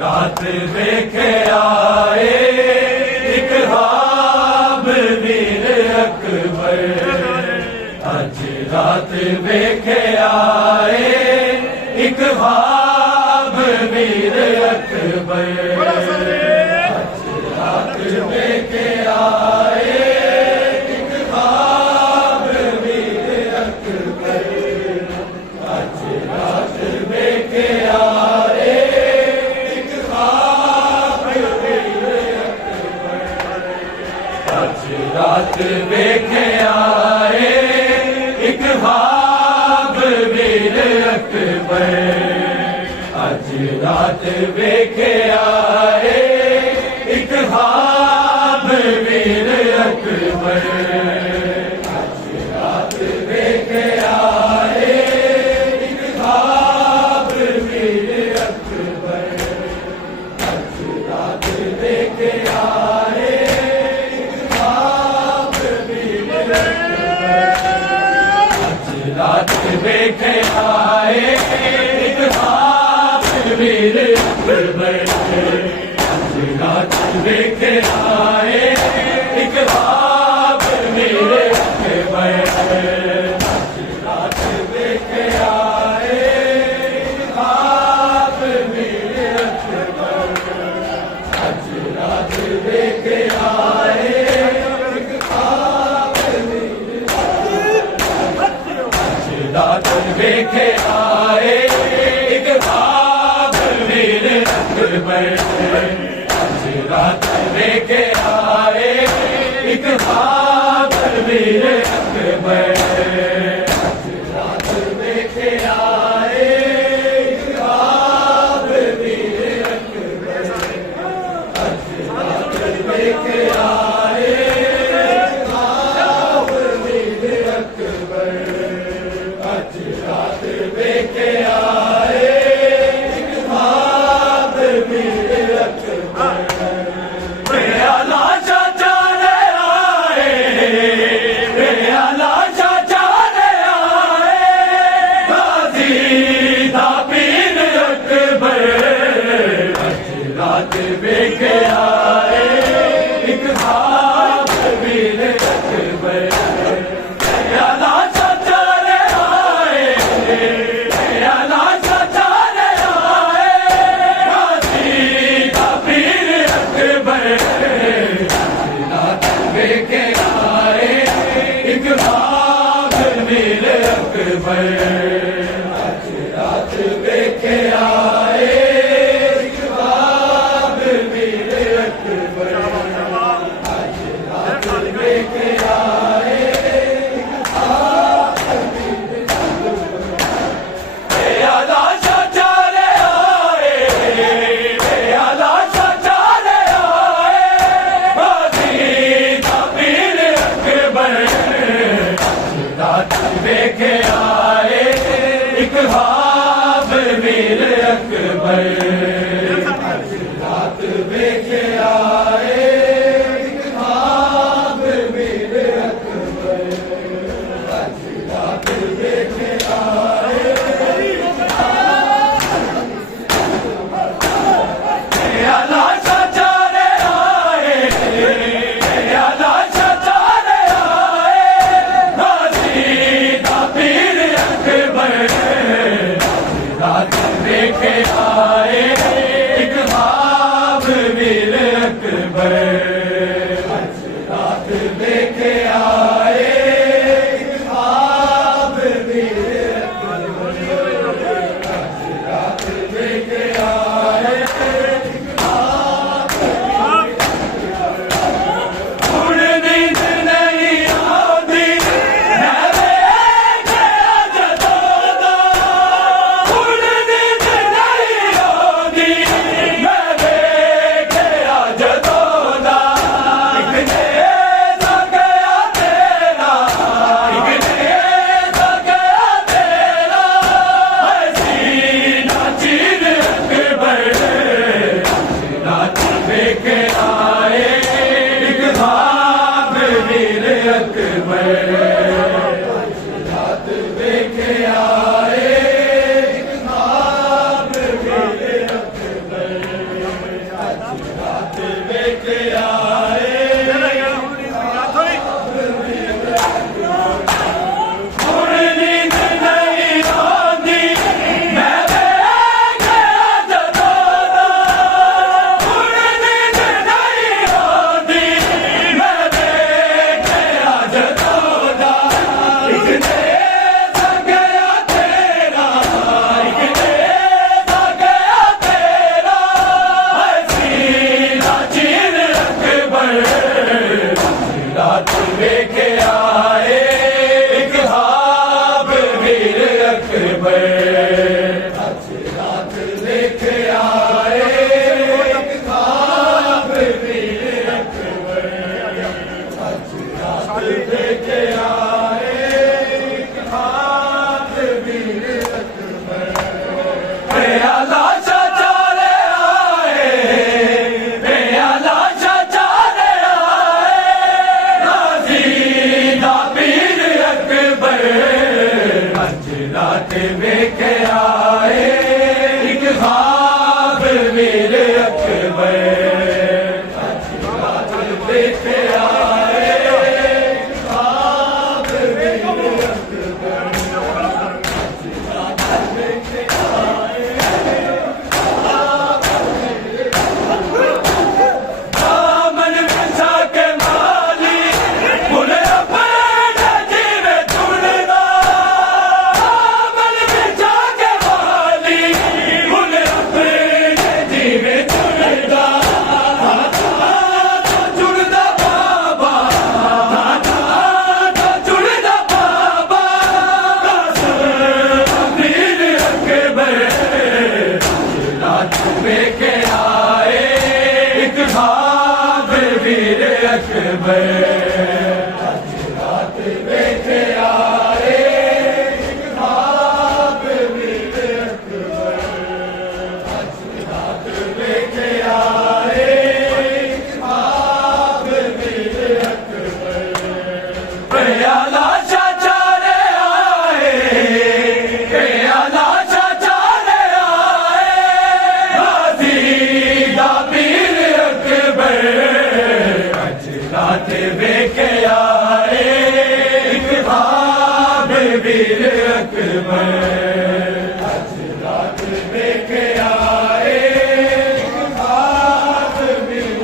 रात देखे आए एक ख्वाब वीर अकबर, आज रात देखे आए एक ख्वाब वीर अकबर, आज रात देखे आए एक ख्वाब वीर अकबर, आज रात देखे आए रात देखे आए एक ख्वाब वीर अकबर, आज रात देखे आए एक ख्वाब वीर अकबर, आज रात देखे आए एक ख्वाब वीर अकबर, आज रात देखे आए रात देखे आए एक ख्वाब वीर अकबर, आज रात देखे आए एक ख्वाब वीर अकबर, आज रात देखे आए एक ख्वाब वीर अकबर, आज रात देखे आए रात देखे आए एक ख्वाब वीर अकबर, आज रात देखे आए एक ख्वाब वीर अकबर, आज रात देखे आए एक ख्वाब वीर अकबर, आज रात देखे आए एक ख्वाब वीर अकबर, आज रात देखे आए एक ख्वाब वीर अकबर, आला चाचा ने आए, आला चाचा ने आए, गाजी दा पीर अकबर, आज रात देखे आए एक ख्वाब वीर अकबर, आला चाचा ने आए, आला चाचा ने आए, गाजी दा पीर अकबर, रात देखे आए एक ख्वाब वीर अकबर, आज रात देखे आए एक ख्वाब वीर अकबर, आज रात देखे आए आला चाचा ने आए, आला चाचा ने आए, गाजी दा पीर अकबर, आज रात देखे आए एक ख्वाब वीर अकबर, आज रात देखे आए एक ख्वाब वीर अकबर, आज रात देखे आए आला चाचा ने आए, आला चाचा ने आए, गाजी दा पीर अकबर, आज रात देखे आए एक ख्वाब वीर वेखे आए एक ख्वाब वीर अकबर रात वेखे आए एक ख्वाब वीर अकबर रात वेखे आए रात वेखे आए एक ख्वाब वीर अकबर रात वेखे आए एक ख्वाब वीर अकबर रात वेखे आए एक ख्वाब वीर अकबर प्याला चाचारे आए प्याला चाचारे रात वेखे आए एक ख्वाब वीर अकबर रात वेखे आए एक ख्वाब वीर अकबर रात वेखे आए दामन बिछा के माली बोले अपने जीवे चुनना वेखे आए एक ख्वाब वीर अकबर रात वेखे आए एक ख्वाब वीर अकबर रात वेखे आए एक ख्वाब वीर अकबर प्याला चाचारे आए प्याला रात वेखे आए एक ख्वाब वीर अकबर रात वेखे आए एक ख्वाब वीर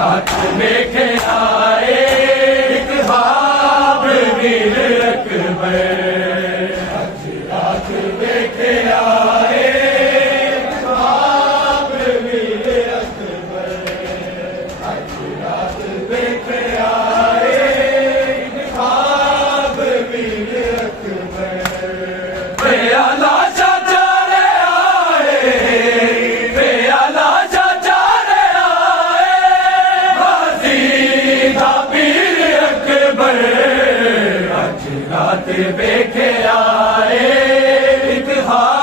रात वेखे आए एक ख्वाब वीर अकबर रात वेखे आए एक ख्वाब वीर अकबर रात वेखे आए एक ख्वाब वीर अकबर प्याला चाचारे आए प्याला रात वेखे आए एक ख्वाब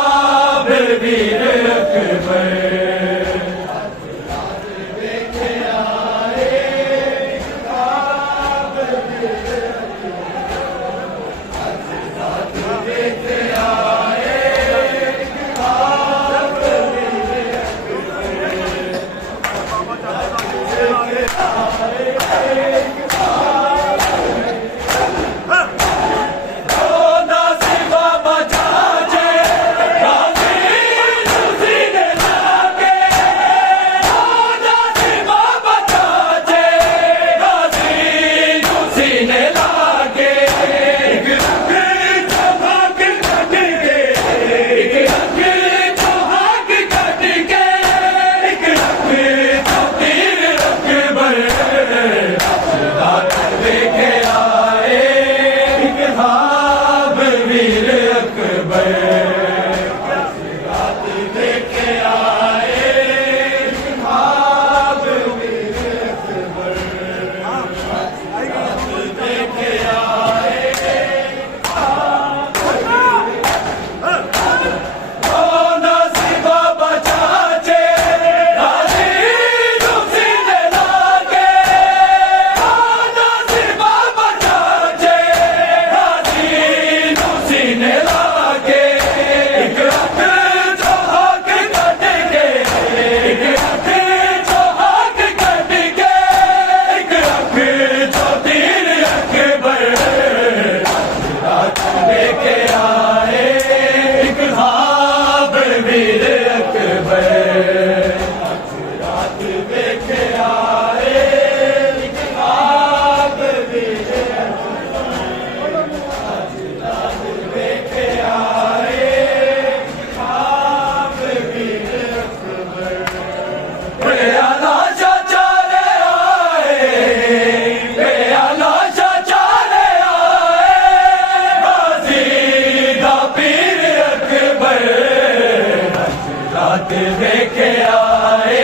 रात देखे आए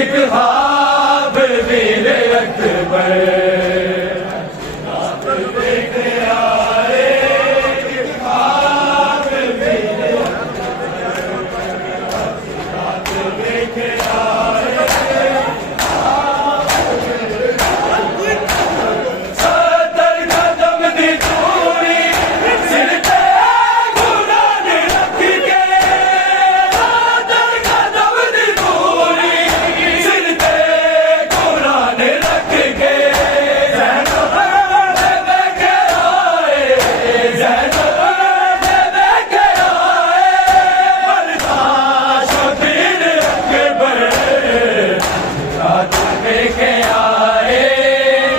एक ख्वाब वीर अकबर रात देखे आए एक ख्वाब वीर रात देखे आए सत्तर कदम दी दूरी सिर ते कुरान रख के सत्तर कदम दी दूरी सिर ते कुरान रख के ज़ैनब ने देखे आए ज़ैनब ने देखे आए बर्दाश्त वीर अकबर रात देखे आए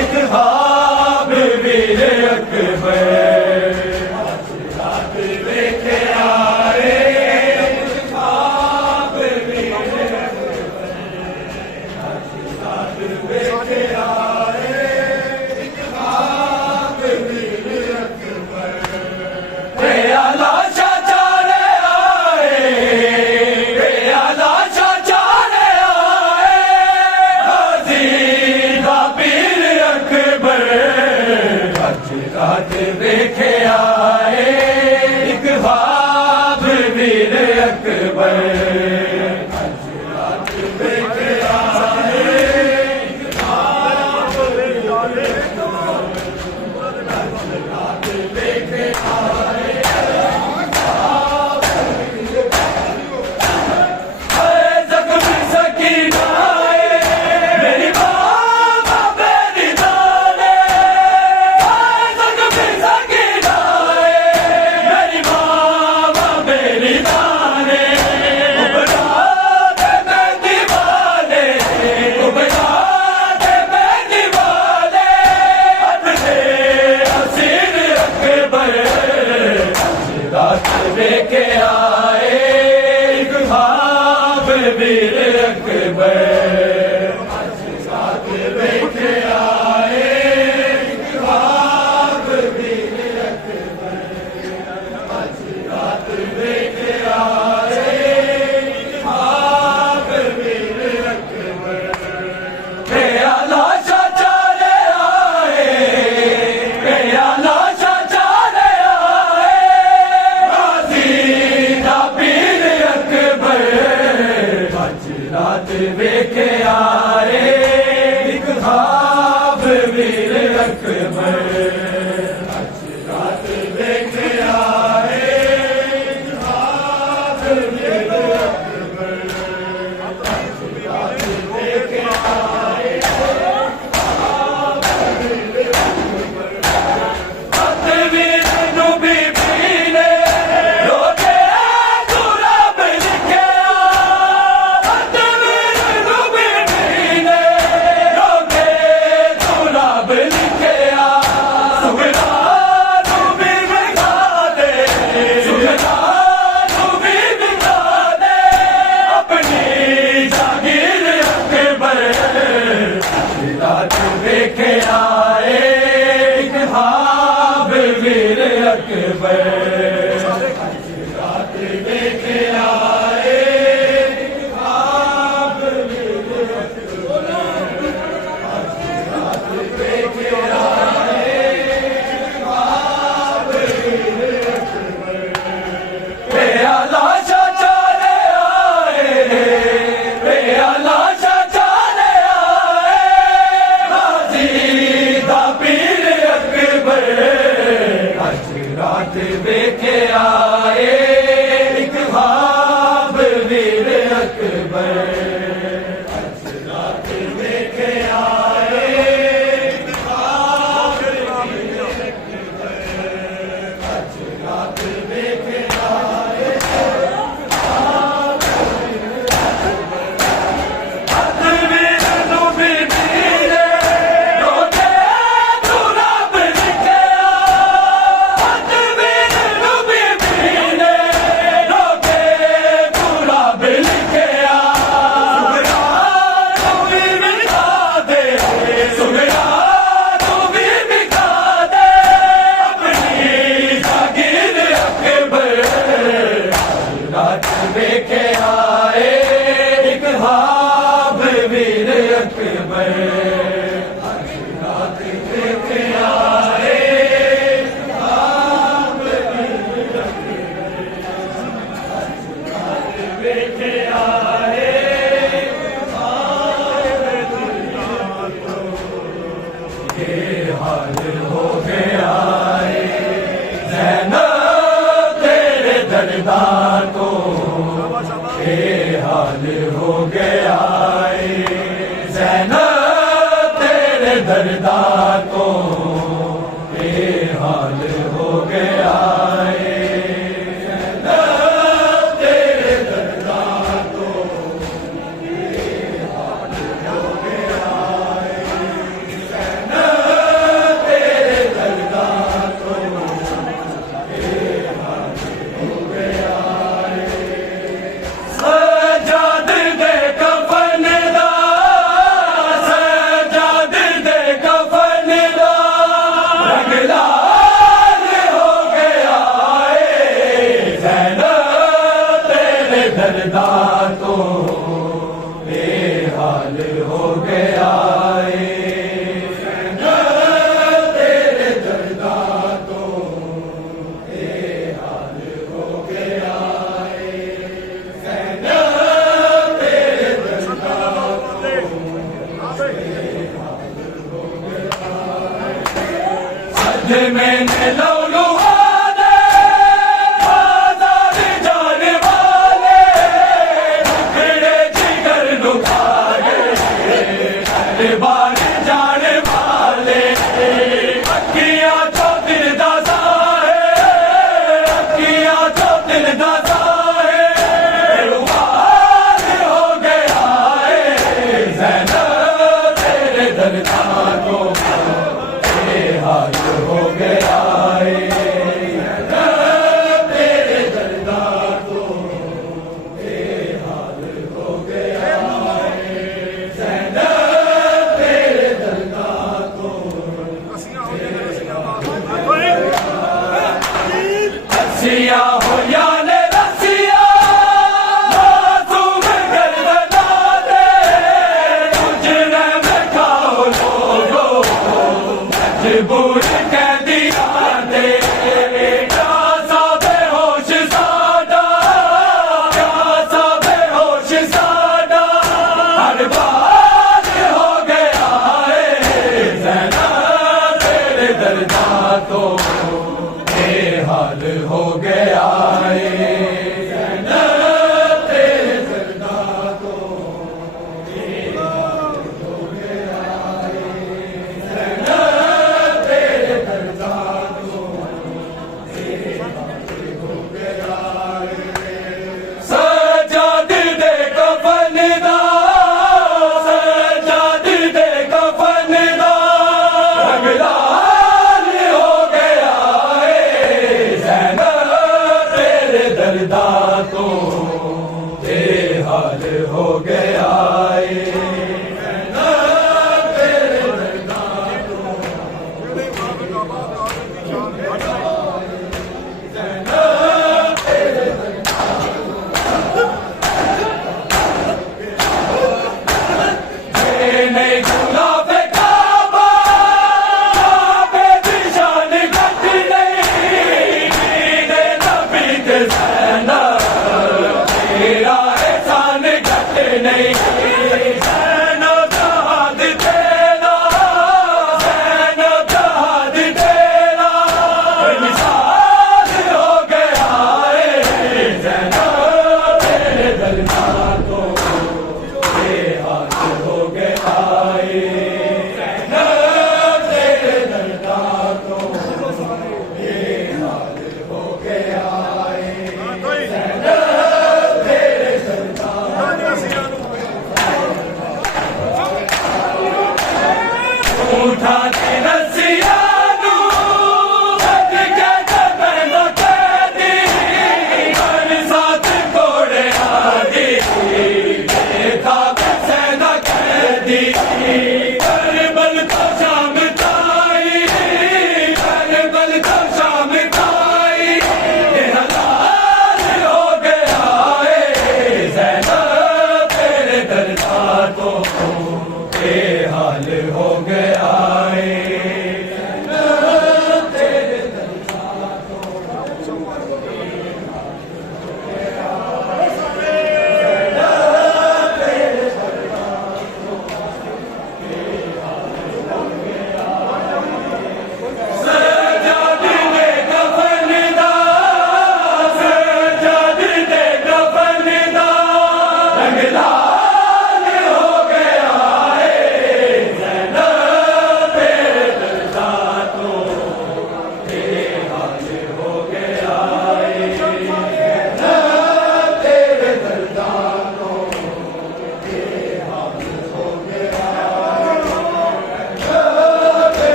एक ख्वाब वीर अकबर रात देखे आए एक ख्वाब वीर रात देखे आए एक ख्वाब वीर अकबर प्याला चाचारे आए प्याला चाचारे आए हज़ीरा पीर अकबर रात देखे आए एक ख्वाब वीर अकबर रात देखे आए एक ख्वाब वीर रात देखे आए ज़ख्म सकीना मेरी मामा मेरी जाने ज़ख्म सकीना मेरी मामा मेरी जाने उबरा दे मैं दीवाने उबरा दे मैं दीवाने अपने हसीन अकबर रात देखे आए एक ख्वाब वीर अकबर रात देखे आए एक ख्वाब वीर अकबर रात देखे आए एक ख्वाब वीर अकबर प्याला चाचारे आए प्याला चाचारे आए हज़ीरा पीर अकबर रात देखे आए एक ख्वाब दर्दा तो बेहाल हो गया है। तेरे दर्दा तो बेहाल हो गया है। तेरे दर्दा तो बेहाल हो गया है। सजाद दे कफन दा, सजाद दे कफन दा रंग लाल हो गया है। ज़ैनब तेरे दर्दा तो बेहाल हो गया है। ज़ैनब तेरे दर्दा तो बेहाल हो गया है। ज़ैनब तेरे दर्दा सद मैंने लौलुआ दे आजाद जाने वाले टुकड़े जिगर लुका गए हर बार जाने वाले। अखियां चो दिल दा साए, अखियां चो दिल दा साए बेरुबाद हो गया है। ज़ैनब तेरे दर्दा को बेहाल हो गया है। ज़ैनब तेरे दर्दा तो बेहाल हो गया है। ज़ैनब तेरे दर्दा तो रसिया हो या ने रसिया मासूम गर्दना दे तुझने में खाओ लोगो मजबूर कह दिया दे। प्यासा बेहोश साडा, प्यासा बेहोश साडा हर बार हो गया है। ज़ैनब तेरे दर्दा तो बेहाल हो गया है। ज़ैनब तेरे दर्दा तो बेहाल हो गया है। ज़ैनब तेरे दर्दा तो बेहाल हो गया है। सजाद दे कफन दा, सजाद दे कफन दा रंग लाल हो गया है। ज़ैनब तेरे दर्दा तो बेहाल हो गया है। ज़ैनब तेरे दर्दा तो ज़ैनब तेरे नहीं गुलाब काबा काबे दिशान घट नहीं दे नबी के। ज़ैनब तेरा एहसान घट नहीं।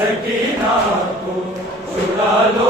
सकीना को छुड़ा लो